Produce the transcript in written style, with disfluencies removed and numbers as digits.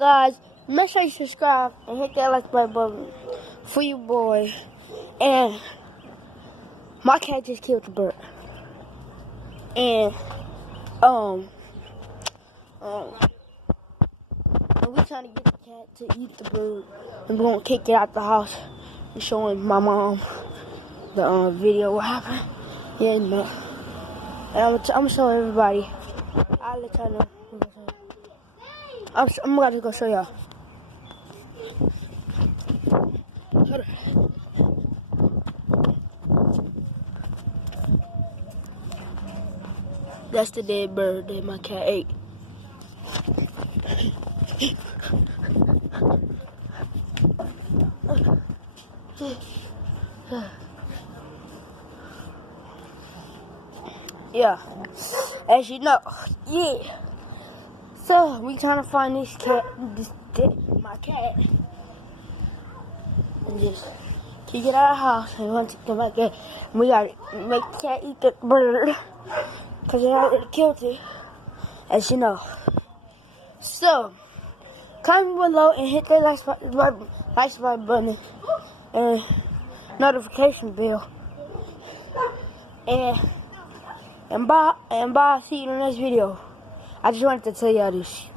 guys, make sure you subscribe and hit that like button for you boy. And my cat just killed the bird. And we trying to get the cat to eat the bird, and we're gonna kick it out the house and showing my mom the video what happened. Yeah, no. And I'm gonna show everybody. I'll let y'all know. I'm about to go show y'all. That's the dead bird that my cat ate. Yeah, as you know, yeah. So we trying to find this cat, my cat, and just kick it out of the house. And once it come back in, we gotta make the cat eat the bird, cause it already killed it, as you know. So comment below and hit that like subscribe button and notification bell. And bye. See you in the next video. I just wanted to tell y'all this.